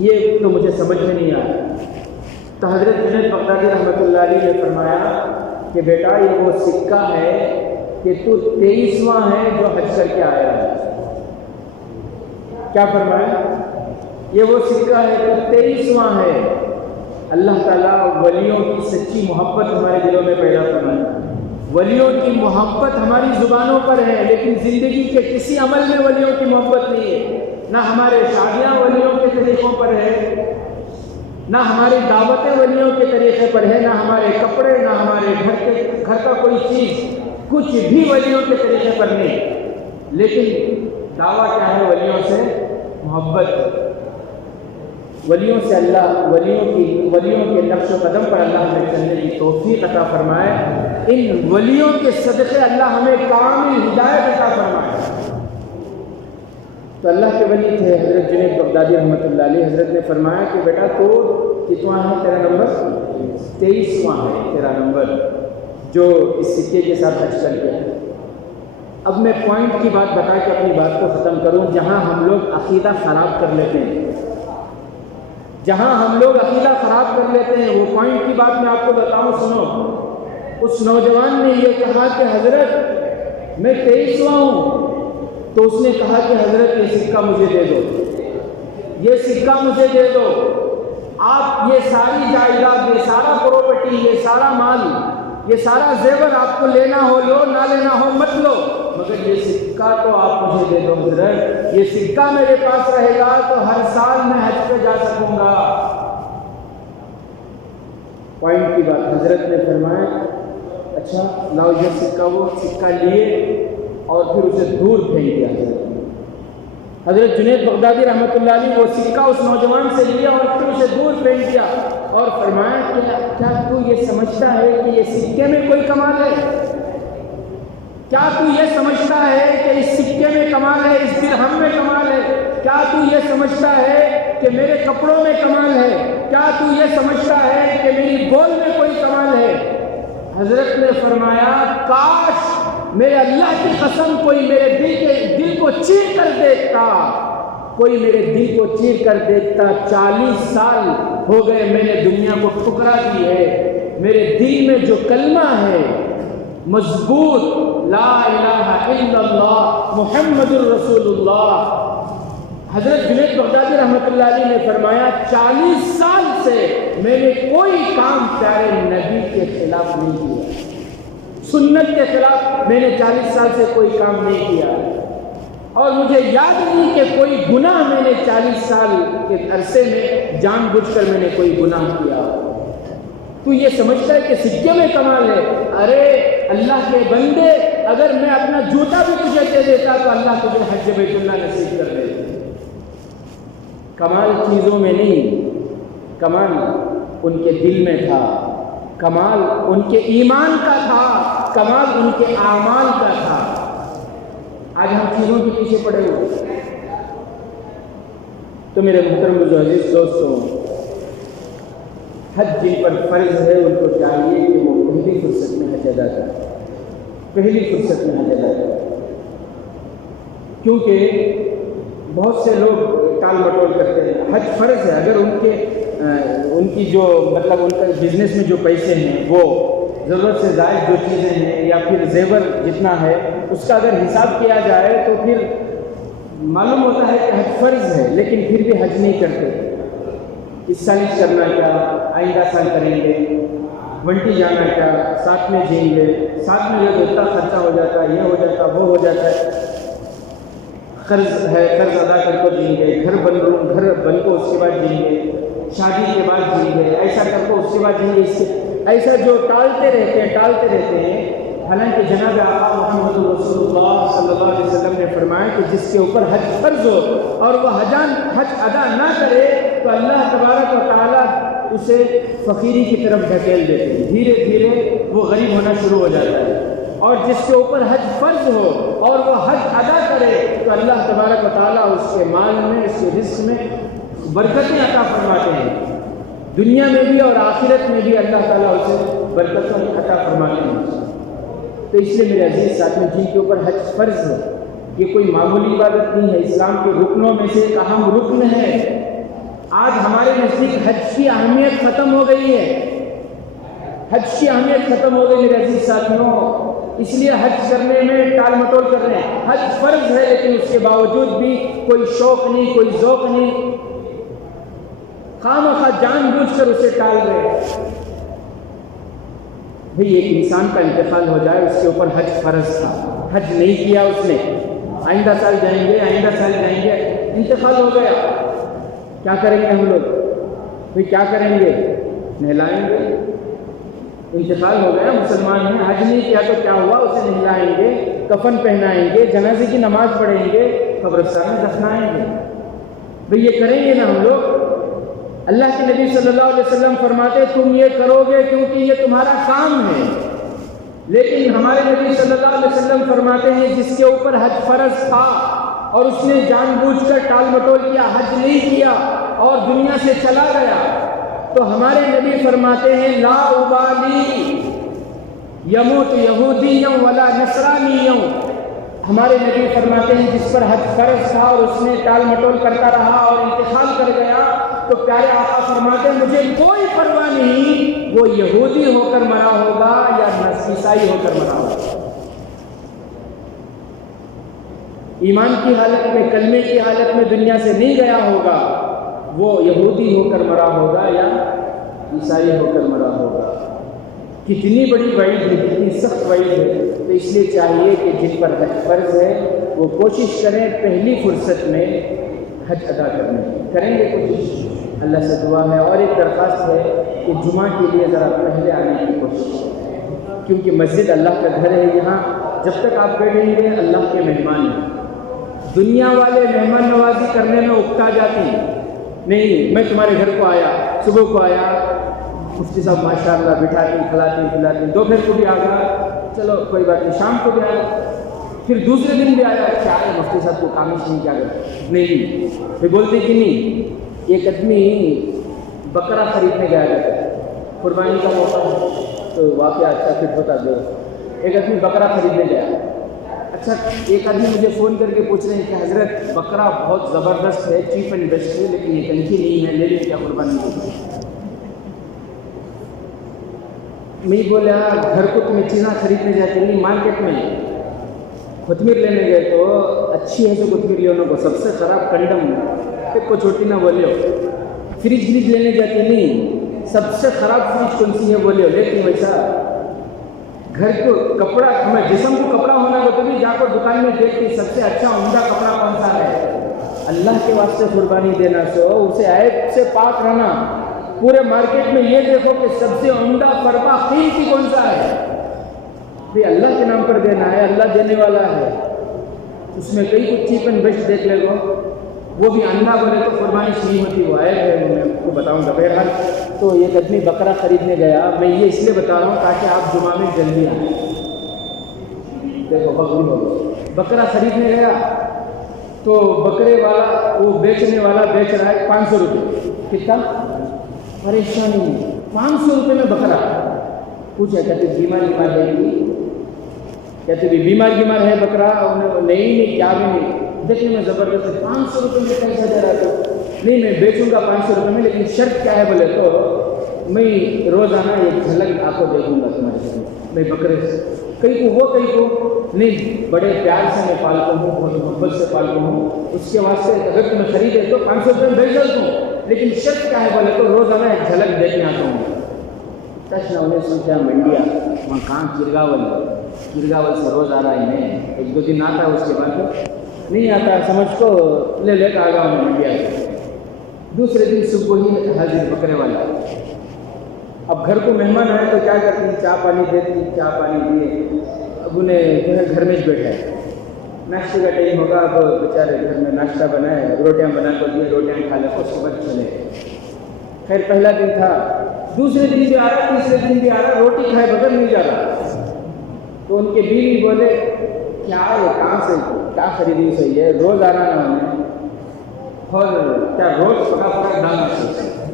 یہ تو مجھے سمجھ میں نہیں آیا. تو حضرت جنید بغدادی رحمۃ اللہ علیہ نے فرمایا کہ بیٹا یہ وہ سکہ ہے کہ تو 23واں ہے جو حج کر کے آیا ہے. کیا فرمایا, یہ وہ سکہ ہے جو 23واں ہے۔ اللہ تعالیٰ ولیوں کی سچی محبت ہمارے دلوں میں پیدا فرمائے۔ ولیوں کی محبت ہماری زبانوں پر ہے، لیکن زندگی کے کسی عمل میں ولیوں کی محبت نہیں ہے۔ نہ ہمارے شادیاں ولیوں کے طریقوں پر ہے، نہ ہماری دعوتیں ولیوں کے طریقے پر ہے، نہ ہمارے کپڑے، نہ ہمارے گھر کا کوئی چیز، کچھ بھی ولیوں کے طریقے پر نہیں۔ لیکن دعویٰ کیا ہے؟ ولیوں سے محبت، ولیوں سے اللہ، ولیوں کے نقش و قدم پر اللہ ہمیں چلنے کی توفیق عطا فرمائے۔ ان ولیوں کے صدقے اللہ ہمیں کامل ہدایت عطا فرمائے۔ تو اللہ کے ولی تھے حضرت جنید بغدادی رحمۃ اللہ علیہ۔ حضرت نے فرمایا کہ بیٹا تو کتواں ہے تیرا نمبر؟ 23واں ہے تیرا نمبر، جو اس سکے کے ساتھ حج کر گیا۔ اب میں پوائنٹ کی بات بتا کے اپنی بات کو ختم کروں، جہاں ہم لوگ عقیدہ خراب کر لیتے ہیں، جہاں ہم لوگ عقیدہ خراب کر لیتے ہیں، وہ پوائنٹ کی بات میں آپ کو بتاؤں، سنو۔ اس نوجوان نے یہ کہا کہ حضرت میں 23واں ہوں، تو اس نے کہا کہ حضرت یہ سکہ مجھے دے دو، یہ سکہ مجھے دے دو، آپ یہ ساری جائیداد، یہ سارا پراپرٹی، یہ سارا مال، یہ سارا زیور آپ کو لینا ہو لو، نہ لینا ہو مت لو، مگر یہ سکہ تو آپ مجھے دے دو حضرت۔ یہ سکہ میرے پاس رہے گا تو ہر سال میں حج پہ جا سکوں گا۔ پوائنٹ کی بات حضرت نے فرمایا اچھا لاؤ یہ سکہ۔ وہ سکہ لیے اور پھر اسے دور پھینک دیا حضرت جنید بغدادی رحمۃ اللہ علیہ۔ وہ سکہ اس نوجوان سے لیا اور پھر اسے دور پھینک دیا اور فرمایا کہ کیا تو یہ سمجھتا ہے کہ یہ سکے میں کوئی کمال ہے؟ کیا تو یہ سمجھتا ہے کہ اس سکے میں کمال ہے، اس درہم میں کمال ہے؟ کیا تو یہ سمجھتا ہے کہ میرے کپڑوں میں کمال ہے؟ کیا تو یہ سمجھتا ہے کہ میری بول میں کوئی کمال ہے؟ حضرت نے فرمایا کاش میرے اللہ کی قسم کوئی میرے دل کو چیر کر دیکھتا، کوئی میرے دل کو چیر کر دیکھتا۔ 40 سال ہو گئے میں نے دنیا کو ٹھکرا دی ہے، میرے دل میں جو کلمہ ہے مضبوط، لا الہ الا اللہ محمد الرسول اللہ، حضرت جنید بغدادی رحمۃ اللہ علیہ نے فرمایا 40 سال سے میں نے کوئی کام پیارے نبی کے خلاف نہیں کیا، سنت کے خلاف میں نے 40 سال سے کوئی کام نہیں کیا، اور مجھے یاد نہیں کہ کوئی گناہ میں نے 40 سال کے عرصے میں جان بوجھ کر میں نے کوئی گناہ کیا۔ تو یہ سمجھتا ہے کہ سکے میں کمال ہے؟ ارے اللہ کے بندے، اگر میں اپنا جوتا بھی تجھے دے دیتا تو اللہ تجھے حج بیت اللہ نصیب کر دے۔ کمال چیزوں میں نہیں، کمال ان کے دل میں تھا، کمال ان کے ایمان کا تھا، کمال ان کے اعمال کا تھا۔ آج ہم چیزوں کے پیچھے پڑے ہوئے۔ تو میرے محترم عزیز دوستوں، حج جن پر فرض ہے ان کو چاہیے کہ وہ پہلی فرصت میں حج ادا کریں، پہلی فرصت میں حج ادا کریں، کیونکہ بہت سے لوگ ٹال مٹول کرتے ہیں۔ حج فرض ہے، اگر ان کی جو مطلب ان کا بزنس میں جو پیسے ہیں وہ ضرورت سے زائد جو چیزیں ہیں یا پھر زیور جتنا ہے اس کا اگر حساب کیا جائے تو پھر معلوم ہوتا ہے کہ حج فرض ہے، لیکن پھر بھی حج نہیں کرتے۔ اس سال کرنا کیا، آئندہ سال کریں گے، ونٹی جانا کیا، ساتھ میں جئیں گے، ساتھ میں جو اتنا خرچہ ہو جاتا ہے، یہ ہو جاتا ہے، وہ ہو جاتا ہے، قرض ہے قرض ادا کر کو جئیں گے، گھر بن کو اس کے بعد جئیں گے، شادی کے بعد جئیں گے، ایسا کر کو اس کے بعد جئیں گے، ایسا جو ٹالتے رہتے ہیں۔ حالانکہ جناب آقا محمد رسول اللہ صلی اللہ علیہ وسلم نے فرمایا کہ جس کے اوپر حج فرض ہو اور وہ حج ادا نہ کرے تو اللہ تبارک و تعالیٰ اسے فقیری کی طرف ڈھکیل دیتے ہیں، دھیرے دھیرے وہ غریب ہونا شروع ہو جاتا ہے۔ اور جس کے اوپر حج فرض ہو اور وہ حج ادا کرے تو اللہ تبارک و تعالیٰ اس کے مال میں، اس کے رزق میں برکتیں عطا فرماتے ہیں، دنیا میں بھی اور آخرت میں بھی اللہ تعالیٰ اسے برکتیں عطا فرماتے ہیں۔ تو اس لیے میرے عزیز ساتھیوں، جن کے اوپر حج فرض ہے، یہ کوئی معمولی عبادت نہیں ہے، اسلام کے رکنوں میں سے ایک اہم رکن ہے۔ آج ہمارے نزدیک حج کی اہمیت ختم ہو گئی ہے، حج کی اہمیت ختم ہو گئی میرے عزیز ساتھیوں، اس لیے حج کرنے میں ٹال مٹول کر رہے ہیں۔ حج فرض ہے لیکن اس کے باوجود بھی کوئی شوق نہیں، کوئی ذوق نہیں، خواہ جان بوجھ کر اسے ٹال رہے ہیں۔ بھئی ایک انسان کا انتقال ہو جائے، اس کے اوپر حج فرض تھا، حج نہیں کیا اس نے، آئندہ سال جائیں گے، آئندہ سال جائیں گے، انتقال ہو گیا، کیا کریں گے ہم لوگ؟ بھئی کیا کریں گے؟ نہلائیں گے۔ انتقال ہو گیا، مسلمان ہیں، حج نہیں کیا تو کیا ہوا؟ اسے نہلائیں گے، کفن پہنائیں گے، جنازے کی نماز پڑھیں گے، قبرستان میں دفنائیں گے۔ بھئی یہ کریں گے نا ہم لوگ؟ اللہ کے نبی صلی اللہ علیہ وسلم فرماتے تم یہ کرو گے کیونکہ یہ تمہارا کام ہے، لیکن ہمارے نبی صلی اللہ علیہ وسلم فرماتے ہیں جس کے اوپر حج فرض تھا اور اس نے جان بوجھ کر ٹال مٹول کیا، حج نہیں کیا اور دنیا سے چلا گیا، تو ہمارے نبی فرماتے ہیں لا ابالی یموت یہودیوں ولا نصرانیوں۔ ہمارے نبی فرماتے ہیں جس پر حج فرض تھا اور اس نے ٹال مٹول کرتا رہا اور انتقال کر گیا، تو پیارے آقا فرماتے ہیں مجھے کوئی پرواہ نہیں وہ یہودی ہو کر مرا ہوگا یا عیسائی ہو کر مرا ہوگا، ایمان کی حالت میں، کلمے کی حالت میں دنیا سے نہیں گیا ہوگا، وہ یہودی ہو کر مرا ہوگا یا عیسائی ہو کر مرا ہوگا۔ کتنی بڑی وعید ہے، کتنی سخت وعید ہے۔ تو اس لیے چاہیے کہ جن پر حج فرض ہے وہ کوشش کریں پہلی فرصت میں حج ادا کرنے کی، کریں گے کوشش، اللہ سے دعا ہے۔ اور ایک درخواست ہے کہ جمعہ کے لیے ذرا پہلے آنے کی کوشش کریں، کیونکہ مسجد اللہ کا گھر ہے، یہاں جب تک آپ بیٹھیں گے اللہ کے مہمان ہیں۔ دنیا والے مہمان نوازی کرنے میں اکتا جاتی ہیں، نہیں میں تمہارے گھر کو آیا، صبح کو آیا، مفتی صاحب ماشاء اللہ بٹھاتے کھلاتے، دوپہر کو بھی آ گیا، چلو کوئی بات نہیں، شام کو بھی آیا، پھر دوسرے دن بھی آیا، کیا ہے مفتی صاحب کو کام نہیں کیا کرتے؟ نہیں، پھر بولتے کہ نہیں۔ ایک آدمی بکرا خریدنے گیا کرتا ہے، قربانی کا موقع ہے تو واقعہ اچھا فٹ ہوتا دو۔ ایک آدمی بکرا خریدنے گیا، اچھا ایک آدمی مجھے فون کر کے پوچھ رہے ہیں کہ حضرت بکرا بہت زبردست ہے، چیپ اینڈ بیسٹ ہے، لیکن یہ کنکھی نہیں ہے، لے لیں کیا قربانی کو؟ میں بولا گھر کو تمہیں چیزیں خریدنے جاتے نہیں، مارکیٹ میں کوتمیر لینے گئے تو اچھی ہے تو کوتمیر لے کو، سب سے خراب کنڈم ایک کو چھوٹی نہ بولے ہو۔ فریج لینے جاتے نہیں، سب سے خراب فریج کون سی ہے بولے ہو، لیکن ویسا گھر کو کپڑا، ہمیں جسم کو کپڑا ہونا تو بھی جا کر دکان میں دیکھ کے سب سے اچھا عمدہ کپڑا کون سا ہے، اللہ کے واسطے قربانی دینا، سو اسے عیب سے پاک رہنا۔ پورے مارکیٹ میں یہ دیکھو کہ سب سے عمدہ فرما قیمتی کون سا ہے، بھی اللہ کے نام پر دینا ہے، اللہ دینے والا ہے۔ اس میں کئی کچھ چیپ اینڈ بیسٹ دیکھ لے گو، وہ بھی اندھا بولے تو قربانی نہیں ہوتی، وہ عیب ہے، میں آپ کو بتاؤں گا۔ بہرحال تو ایک آدمی بکرا خریدنے گیا، میں یہ اس لیے بتا رہا ہوں تاکہ آپ جمعہ میں جلدی آئیں۔ دیکھو بکری ہو، بکرا خریدنے گیا تو بکرے والا، وہ بیچنے والا بیچ رہا ہے 500 روپے، کتنا پریشانی، 500 روپے میں بکرا۔ پوچھا کہتے بیمار ہے گی، کہتے بھی بیمار ہے بکرا، نہیں کیا بھی نہیں، دیکھنے میں زبردست، 500 روپے میں کیسا دے رہا تو نہیں میں بیچوں گا 500 روپے میں، لیکن شرط کیا ہے بولے تو میں روزانہ ایک جھلک آپ کو دیکھوں گا تمہارے ساتھ، میں بکرے سے کئی کو وہ کئی کو نہیں، بڑے پیار سے میں پالتا ہوں، بہت محبت سے پالتا ہوں، اس کے واسطے اگر تمہیں خریدے تو 500 روپے میں بیچ دیتا ہوں، لیکن شرط کیا ہے بولے تو روزانہ ایک جھلک دیکھنے آتا ہوں۔ تشنا انہیں سوچا منڈیا وہاں کہاں کرگاول سے روز آ رہا ہے، میں 1-2 دن آتا ہے، اس کے بعد نہیں آتا، سمجھ کو لے کر آ گیا ہوں منڈیا سے۔ دوسرے دن صبح ہی حاضر بکرے والا، اب گھر کو مہمان آئے تو کیا کرتی، چائے پانی دیتی، چائے پانی دیے، اب انہیں جو ہے گھر میں بیٹھا ہے، ناشتے کا ٹائم ہوگا، اب بیچارے گھر میں ناشتہ بنائے، روٹیاں بنا کر دیے، روٹیاں کھا لے، اس کے بعد چلے۔ خیر پہلا دن تھا، دوسرے دن بھی آ رہا، تیسرے دن بھی آ رہا، روٹی کھائے بغیر نہیں جا رہا۔ تو ان کے بیوی بولے کیا ہے، کہاں سے کیا خریدی صحیح ہے، روز آ رہا نا ہمیں، اور کیا روز پکا ڈالنا چاہیے؟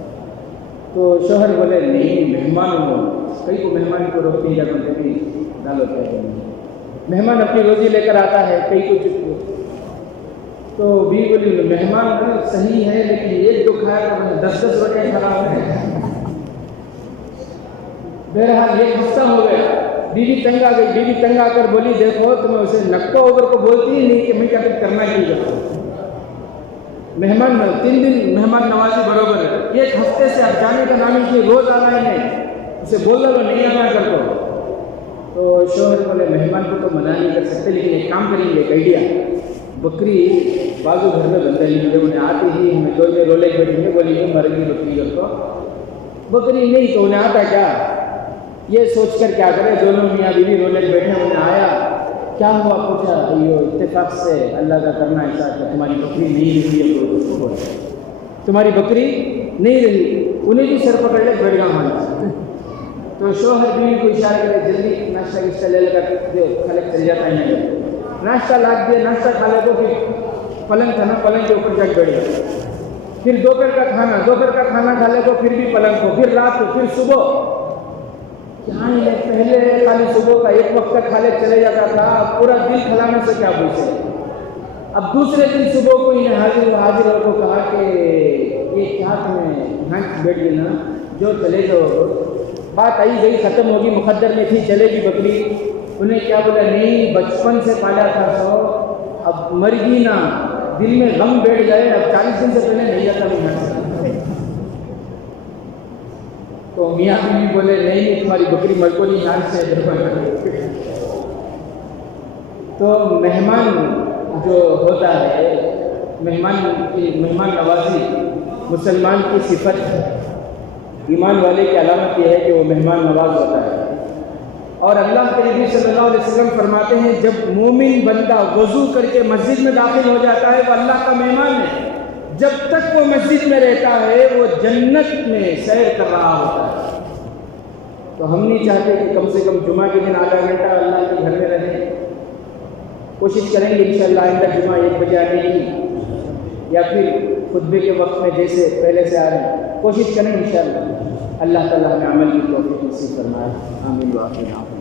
تو شوہر بولے نہیں مہمان ہوں، کئی کو مہمان کو روٹی یا روٹی ڈالو، کیا مہمان اپنی روزی لے کر آتا ہے، کئی کو چپ۔ تو بھی بولی مہمان صحیح ہے لیکن ایک دو کھایا تو 10 روٹیاں خراب ہیں۔ بہرحال ایک ہفتہ ہو گیا، بیوی تنگ آ گئی، بیوی تنگ آ کر بولی دیکھو تمہیں اسے نکو اوگر کو بولتی ہی نہیں کہ میں کیا کرنا چاہیے۔ مہمان 3 دن مہمان نوازی برابر ہے. 1 ہفتے سے آپ جانے کا نام ہی روز آنا ہی نہیں, اسے بول رہا تو نہیں آنا کر دو. تو شوہر بولے مہمان کو تو منع نہیں کر سکتے, لیکن ایک کام کریں گے, ایک آئیڈیا, بکری بازو گھر میں بندہ نہیں ہوگی, انہیں آتے ہی ہمیں دو میں رولے بیٹھیں گے, بولی کیوں مر گئی بکری گھر کو, بکری نہیں تو انہیں آتا کیا, یہ سوچ کر کیا کرے, دونوں میاں بیوی رولے بیٹھے, انہیں آیا کیا ہوا, پوچھا یہ اتفاق سے اللہ کا کرنا ایسا کہ تمہاری بکری نہیں رہی ہے, تمہاری بکری نہیں رہی, انہیں بھی سر پکڑ لے بیٹھ گا مانا. تو شوہر بیوی کو اشارہ کرے جلدی ناشتہ کشتہ لے کر دو, خلق چل جاتا ہے. ناشتہ لاکھ دیا, ناشتہ کھا لے تو پھر پلنگ تھا نا, پلنگ کے اوپر جا بیٹھ گیا. پھر دوپہر کا کھانا کھا لے تو پھر بھی پلنگ کو, پھر رات کو, پھر صبح. پہلے خالی صبح کا 1 وقت کا کھا لے چلے جاتا تھا, پورا دل کھلانے سے کیا پوچھے. اب دوسرے دن صبح کو انہیں حاضر کو کہا کہ یہ کیا تمہیں گھنٹ بیٹھ گئی نا, جو چلے جاؤ, بات آئی گئی ختم ہوگی, مقدر میں تھی چلے گی بکری. انہیں کیا بولا, نہیں بچپن سے پالا تھا سو, اب مر گئی نا, دل میں غم بیٹھ گئے, اب 40 دن سے پہلے نہیں جاتا میں گھر سے. تو میاں بیوی بولے نہیں تمہاری بکری مر کو نہیں, یہاں سے تو مہمان جو ہوتا ہے, مہمان نوازی مسلمان کی صفت ہے. ایمان والے کی علامت یہ ہے کہ وہ مہمان نواز ہوتا ہے. اور اللہ کے نبی صلی اللہ علیہ وسلم فرماتے ہیں جب مومن بندہ وضو کر کے مسجد میں داخل ہو جاتا ہے وہ اللہ کا مہمان ہے. جب تک وہ مسجد میں رہتا ہے وہ جنت میں سیر کر رہا ہوتا ہے. تو ہم نہیں چاہتے کہ کم سے کم جمعہ کے دن آدھا گھنٹہ اللہ کے گھر میں رہیں. کوشش کریں گے انشاءاللہ آئندہ جمعہ 1 بجے آنے کی, یا پھر خطبے کے وقت میں جیسے پہلے سے آ رہے ہیں, کوشش کریں انشاءاللہ. اللہ تعالیٰ ہمیں عمل کی توفیق نصیب فرمائے. آمین و آمین.